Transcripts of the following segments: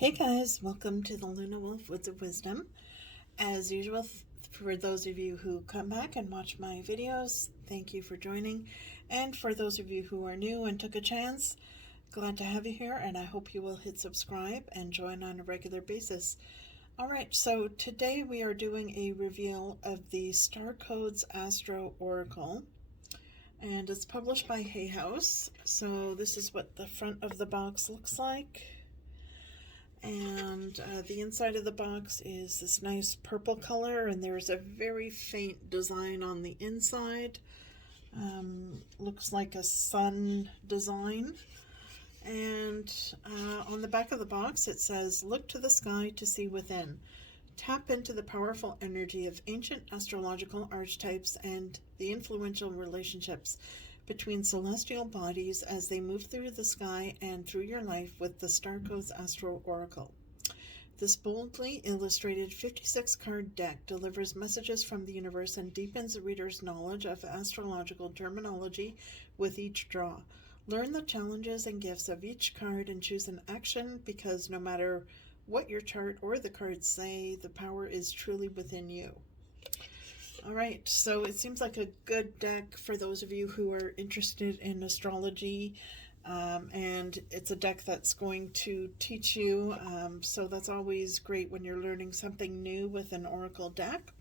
Hey guys, welcome to the Luna Wolf Woods of Wisdom. As usual, for those of you who come back and watch my videos, thank you for joining. And for those of you who are new and took a chance, glad to have you here, and I hope you will hit subscribe and join on a regular basis. Alright, so today we are doing a reveal of the Starcodes Astro Oracle, and it's published by Hay House. So this is what the front of the box looks like. And the inside of the box is this nice purple color, and there's a very faint design on the inside. Looks like a sun design. And on the back of the box it says, "Look to the sky to see within. Tap into the powerful energy of ancient astrological archetypes and the influential relationships between celestial bodies as they move through the sky and through your life with the Starcodes Astro Oracle." This boldly illustrated 56-card deck delivers messages from the universe and deepens the reader's knowledge of astrological terminology with each draw. Learn the challenges and gifts of each card and choose an action, because no matter what your chart or the cards say, the power is truly within you. Alright, so it seems like a good deck for those of you who are interested in astrology, and it's a deck that's going to teach you, so that's always great when you're learning something new with an oracle deck.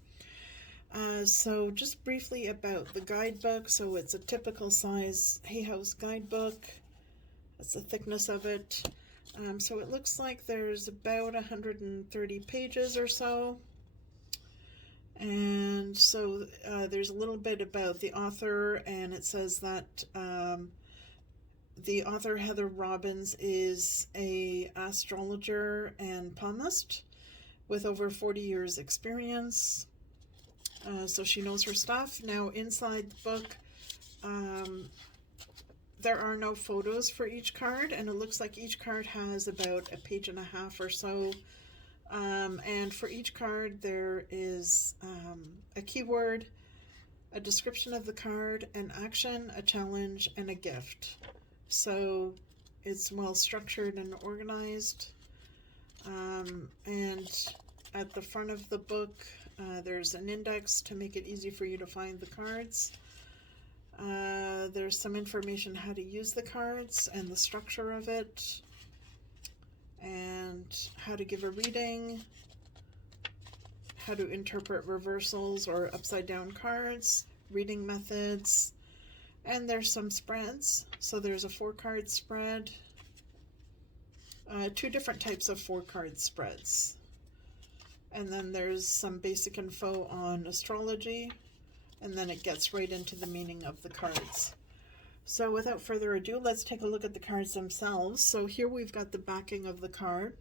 So just briefly about the guidebook. So it's a typical size Hay House guidebook. That's the thickness of it. So it looks like there's about 130 pages or so. And so there's a little bit about the author, and it says that the author, Heather Robbins, is a astrologer and palmist with over 40 years experience. So she knows her stuff. Now inside the book, there are no photos for each card, and it looks like each card has about a page and a half or so. And for each card there is a keyword, a description of the card, an action, a challenge, and a gift. So it's well structured and organized. And at the front of the book there's an index to make it easy for you to find the cards. There's some information how to use the cards and the structure of it, and how to give a reading, how to interpret reversals or upside down cards, reading methods, and there's some spreads. So there's a 4-card spread, 2 different types of 4-card spreads, and then there's some basic info on astrology, and then it gets right into the meaning of the cards. So without further ado, let's take a look at the cards themselves. So here we've got the backing of the card.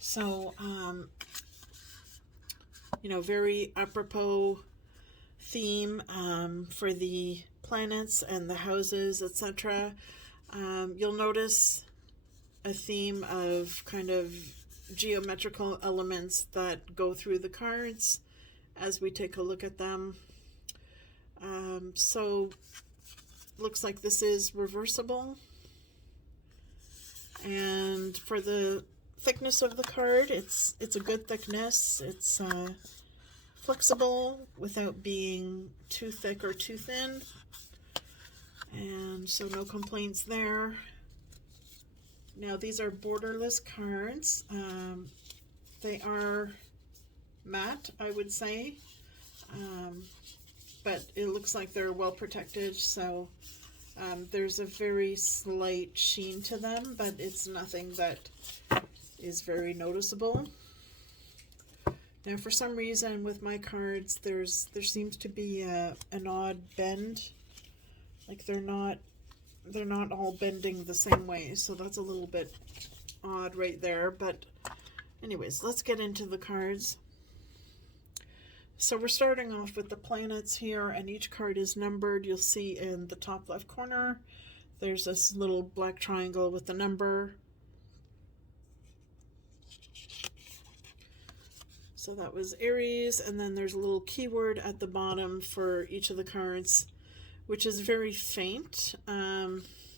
So, you know, very apropos theme for the planets and the houses, etc. You'll notice a theme of kind of geometrical elements that go through the cards as we take a look at them. So looks like this is reversible, and for the thickness of the card, it's a good thickness. It's flexible without being too thick or too thin, and so no complaints there. Now these are borderless cards. They are matte, I would say, but it looks like they're well protected, so there's a very slight sheen to them, but it's nothing that is very noticeable. Now for some reason with my cards there seems to be an odd bend, like they're not all bending the same way, so that's a little bit odd right there. But anyways, let's get into the cards. So we're starting off with the planets here, and each card is numbered. You'll see in the top left corner there's this little black triangle with the number. So that was Aries, and then there's a little keyword at the bottom for each of the cards, which is very faint.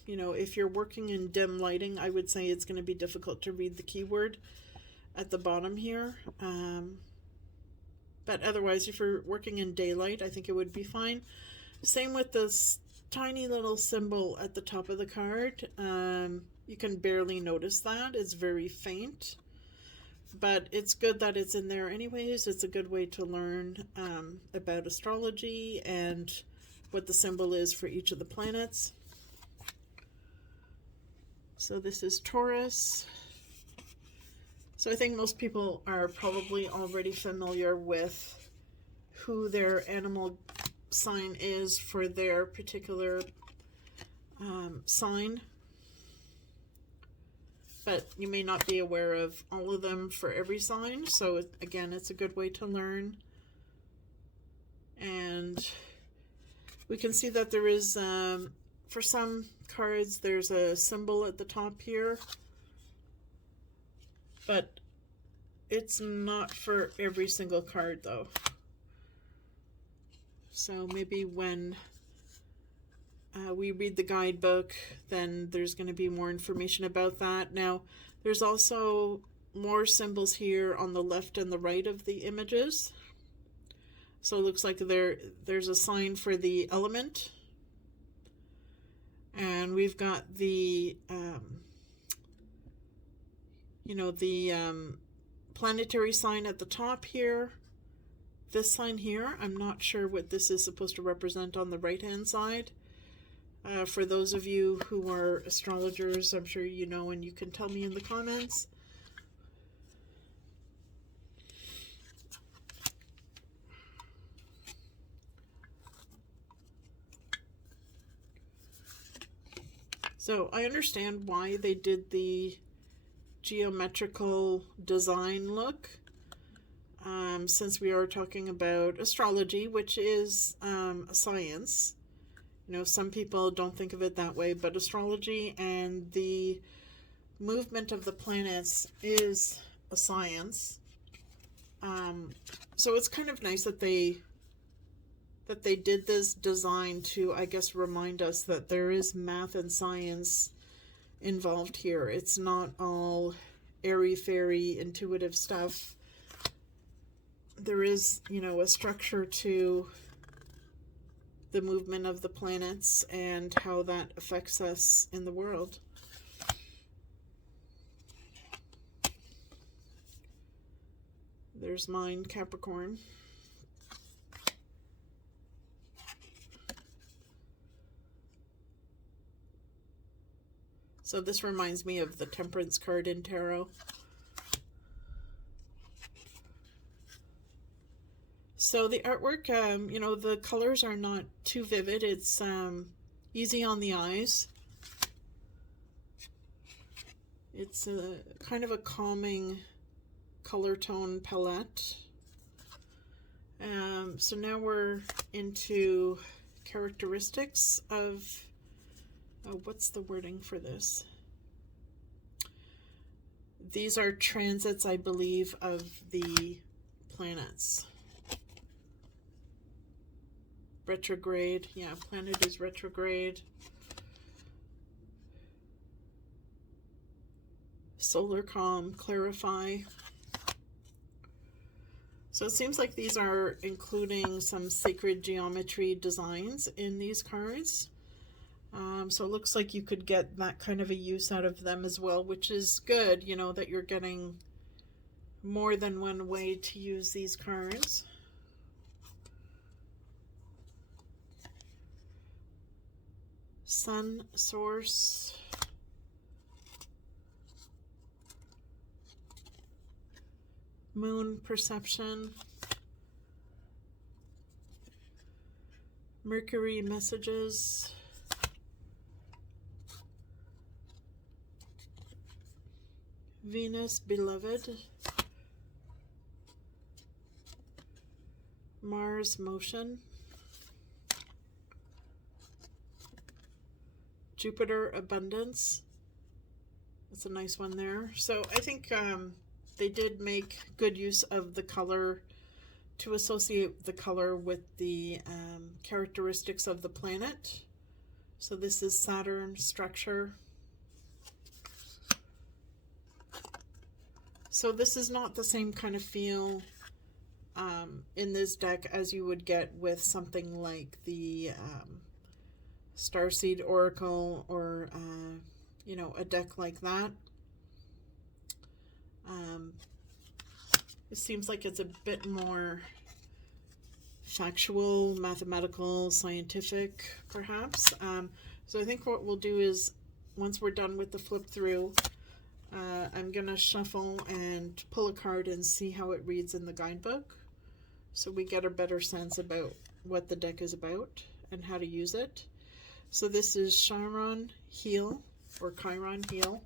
You know, if you're working in dim lighting, I would say it's going to be difficult to read the keyword at the bottom here. But otherwise, if you're working in daylight, I think it would be fine. Same with this tiny little symbol at the top of the card. You can barely notice that. It's very faint. But it's good that it's in there anyways. It's a good way to learn about astrology and what the symbol is for each of the planets. So this is Taurus. So I think most people are probably already familiar with who their animal sign is for their particular sign. But you may not be aware of all of them for every sign. So again, it's a good way to learn. And we can see that there is, for some cards, there's a symbol at the top here. But it's not for every single card though. So maybe when we read the guidebook, then there's going to be more information about that. Now, there's also more symbols here on the left and the right of the images. So it looks like there's a sign for the element. And we've got the, planetary sign at the top here. This sign here, I'm not sure what this is supposed to represent on the right-hand side. For those of you who are astrologers, I'm sure you know, and you can tell me in the comments. So I understand why they did the geometrical design look, since we are talking about astrology, which is a science. You know, some people don't think of it that way, but astrology and the movement of the planets is a science. So it's kind of nice that they did this design to, I guess, remind us that there is math and science involved here. It's not all airy-fairy intuitive stuff. There is, you know, a structure to the movement of the planets and how that affects us in the world. There's mine, Capricorn. So this reminds me of the Temperance card in Tarot. So the artwork, you know, the colors are not too vivid. It's easy on the eyes. It's a kind of a calming color tone palette. So now we're into characteristics of, oh, what's the wording for this? These are transits, I believe, of the planets. Retrograde, yeah, planet is retrograde. Solar calm, clarify. So it seems like these are including some sacred geometry designs in these cards. So it looks like you could get that kind of a use out of them as well, which is good, you know, that you're getting more than one way to use these cards. Sun source. Moon perception. Mercury messages. Venus beloved. Mars motion. Jupiter abundance. That's a nice one there. So I think they did make good use of the color to associate the color with the characteristics of the planet. So this is Saturn structure. So this is not the same kind of feel in this deck as you would get with something like the Starseed Oracle, or you know, a deck like that. It seems like it's a bit more factual, mathematical, scientific, perhaps. So I think what we'll do is, once we're done with the flip through, I'm gonna shuffle and pull a card and see how it reads in the guidebook, so we get a better sense about what the deck is about and how to use it. So this is Chiron Heal, or Chiron Heal.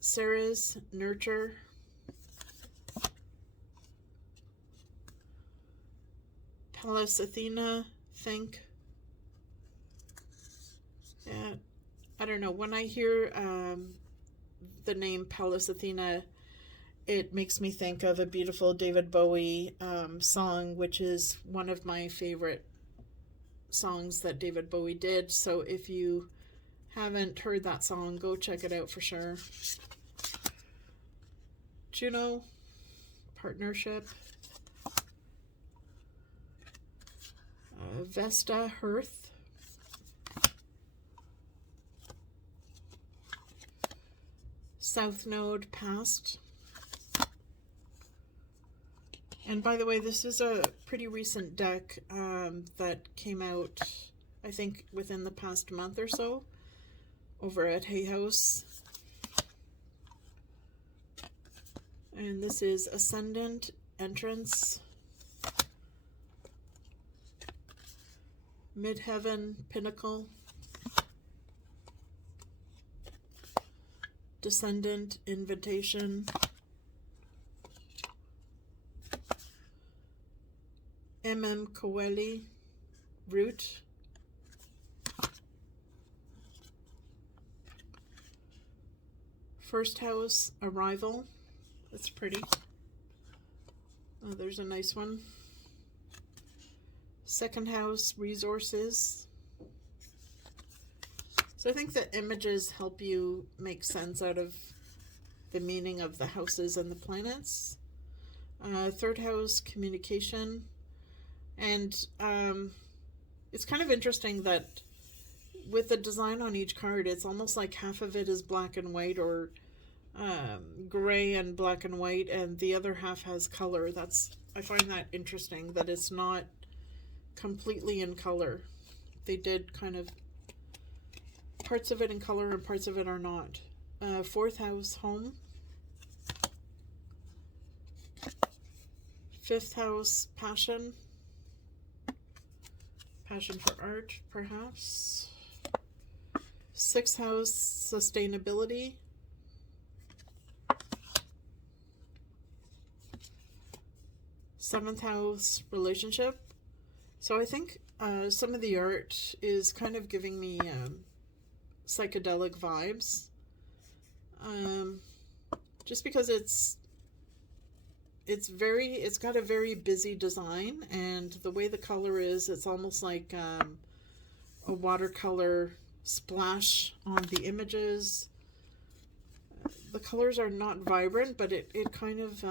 Ceres Nurture. Pallas Athena Think. Yeah, I don't know. When I hear the name Pallas Athena, it makes me think of a beautiful David Bowie song, which is one of my favorite songs that David Bowie did. So if you haven't heard that song, go check it out for sure. Juno, Partnership. Vesta, Hearth. South Node, Past. And by the way, this is a pretty recent deck that came out, I think, within the past month or so, over at Hay House. And this is Ascendant, Entrance. Midheaven, Pinnacle. Descendant, Invitation. Coeli, Root. First house, Arrival. That's pretty. Oh, there's a nice one. Second house, Resources. So I think the images help you make sense out of the meaning of the houses and the planets. Third house, Communication. And it's kind of interesting that with the design on each card, it's almost like half of it is black and white, or gray and black and white, and the other half has color. I find that interesting, that it's not completely in color. They did kind of parts of it in color and parts of it are not. Fourth house, Home. Fifth house, Passion. Passion for art, perhaps. Sixth house, Sustainability. Seventh house, Relationship. So I think some of the art is kind of giving me psychedelic vibes. Just because it's got a very busy design, and the way the color is, it's almost like a watercolor splash on the images. The colors are not vibrant, but it kind of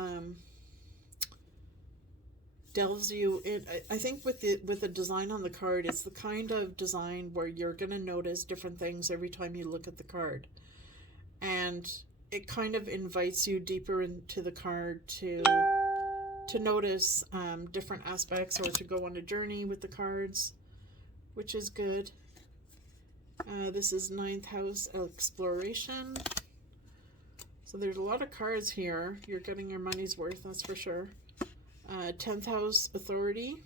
delves you in. I think with the design on the card, it's the kind of design where you're going to notice different things every time you look at the card, and it kind of invites you deeper into the card to notice different aspects, or to go on a journey with the cards, which is good. This is ninth house, Exploration. So there's a lot of cards here. You're getting your money's worth, that's for sure. 10th house, Authority.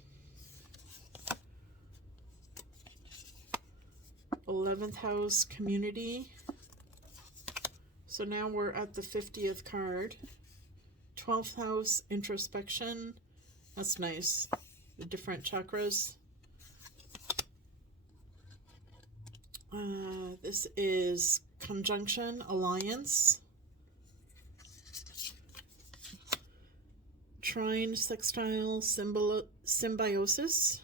11th house, Community. So now we're at the 50th card. 12th house, Introspection. That's nice. The different chakras. This is Conjunction, Alliance. Trine, Sextile, Symbiosis.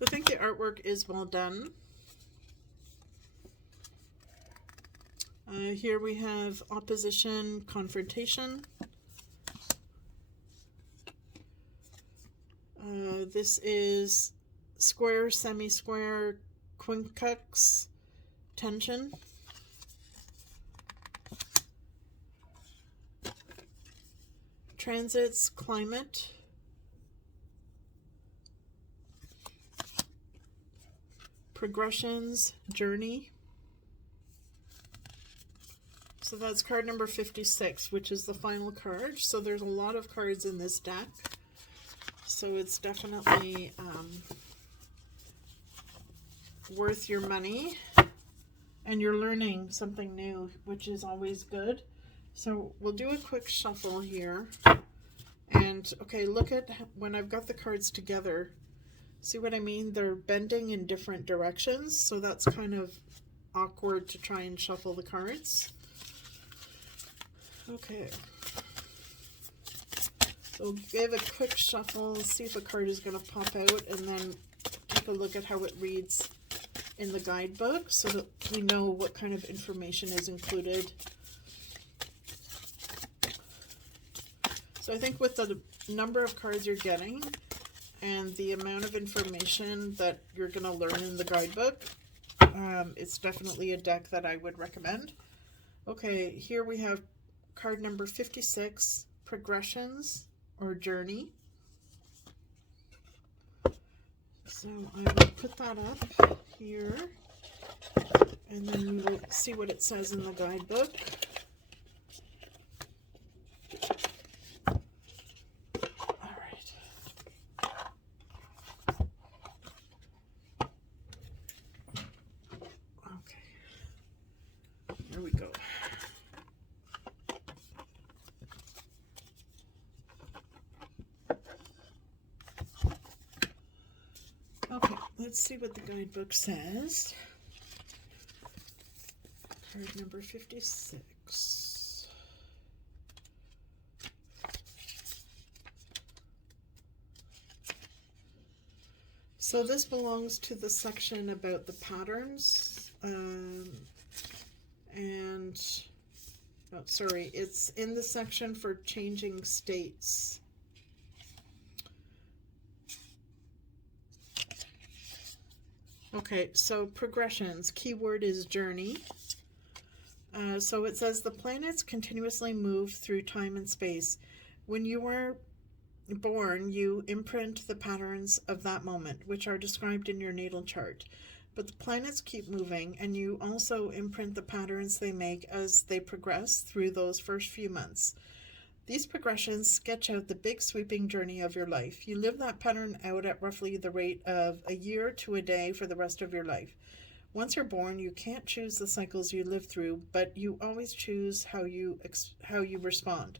So I think the artwork is well done. Here we have opposition, confrontation. This is square, semi-square, quincux, tension. Transits, climate. Progressions, journey. So that's card number 56, which is the final card. So there's a lot of cards in this deck. So it's definitely worth your money. And you're learning something new, which is always good. So we'll do a quick shuffle here. And, okay, look at when I've got the cards together. See what I mean? They're bending in different directions. So that's kind of awkward to try and shuffle the cards. Okay, so give a quick shuffle, see if a card is going to pop out, and then take a look at how it reads in the guidebook so that we know what kind of information is included. So I think with the number of cards you're getting and the amount of information that you're going to learn in the guidebook, it's definitely a deck that I would recommend. Okay, here we have card number 56, progressions or journey. So I will put that up here and then we will see what it says in the guidebook. All right. Okay. Here we go. Okay, let's see what the guidebook says. Card number 56. So this belongs to the section about the patterns. It's in the section for changing states. Okay, so progressions, keyword is journey. So it says the planets continuously move through time and space. When you were born, you imprint the patterns of that moment, which are described in your natal chart. But the planets keep moving, and you also imprint the patterns they make as they progress through those first few months. These progressions sketch out the big sweeping journey of your life. You live that pattern out at roughly the rate of a year to a day for the rest of your life. Once you're born, you can't choose the cycles you live through, but you always choose how you respond.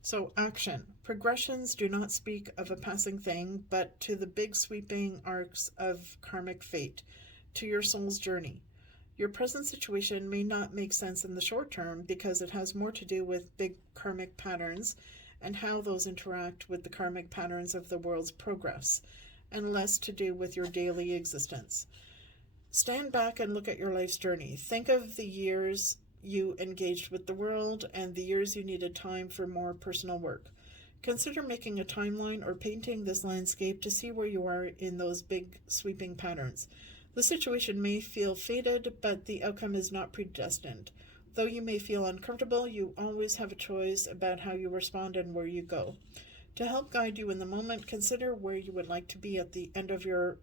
So action. Progressions do not speak of a passing thing, but to the big sweeping arcs of karmic fate, to your soul's journey. Your present situation may not make sense in the short term because it has more to do with big karmic patterns and how those interact with the karmic patterns of the world's progress, and less to do with your daily existence. Stand back and look at your life's journey. Think of the years you engaged with the world and the years you needed time for more personal work. Consider making a timeline or painting this landscape to see where you are in those big sweeping patterns. The situation may feel fated, but the outcome is not predestined. Though you may feel uncomfortable, you always have a choice about how you respond and where you go. To help guide you in the moment, consider where you would like to be at the end of your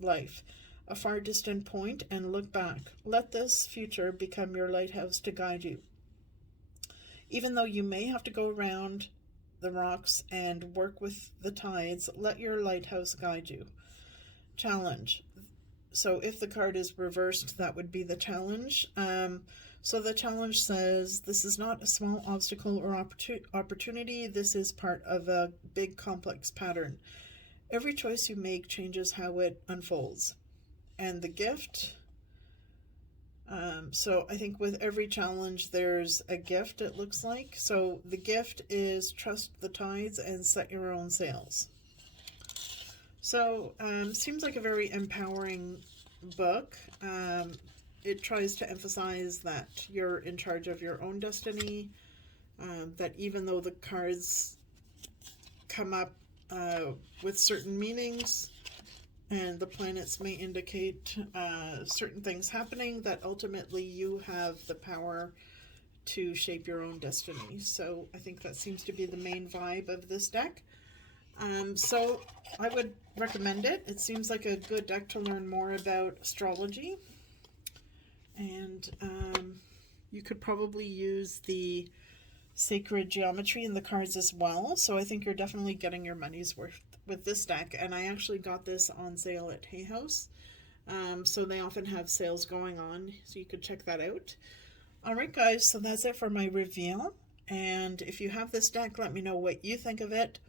life, a far distant point, and look back. Let this future become your lighthouse to guide you. Even though you may have to go around the rocks and work with the tides, let your lighthouse guide you. Challenge. So if the card is reversed, that would be the challenge. So the challenge says, this is not a small obstacle or opportunity. This is part of a big complex pattern. Every choice you make changes how it unfolds. And the gift. So I think with every challenge, there's a gift, it looks like. So the gift is trust the tides and set your own sails. So, seems like a very empowering book. It tries to emphasize that you're in charge of your own destiny, that even though the cards come up with certain meanings and the planets may indicate certain things happening, that ultimately you have the power to shape your own destiny. So I think that seems to be the main vibe of this deck. So I would recommend it. It seems like a good deck to learn more about astrology. And you could probably use the sacred geometry in the cards as well. So I think you're definitely getting your money's worth with this deck. And I actually got this on sale at Hay House. So they often have sales going on, so you could check that out. Alright guys, so that's it for my review. And if you have this deck, let me know what you think of it.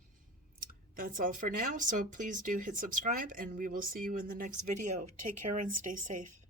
That's all for now, so please do hit subscribe, and we will see you in the next video. Take care and stay safe.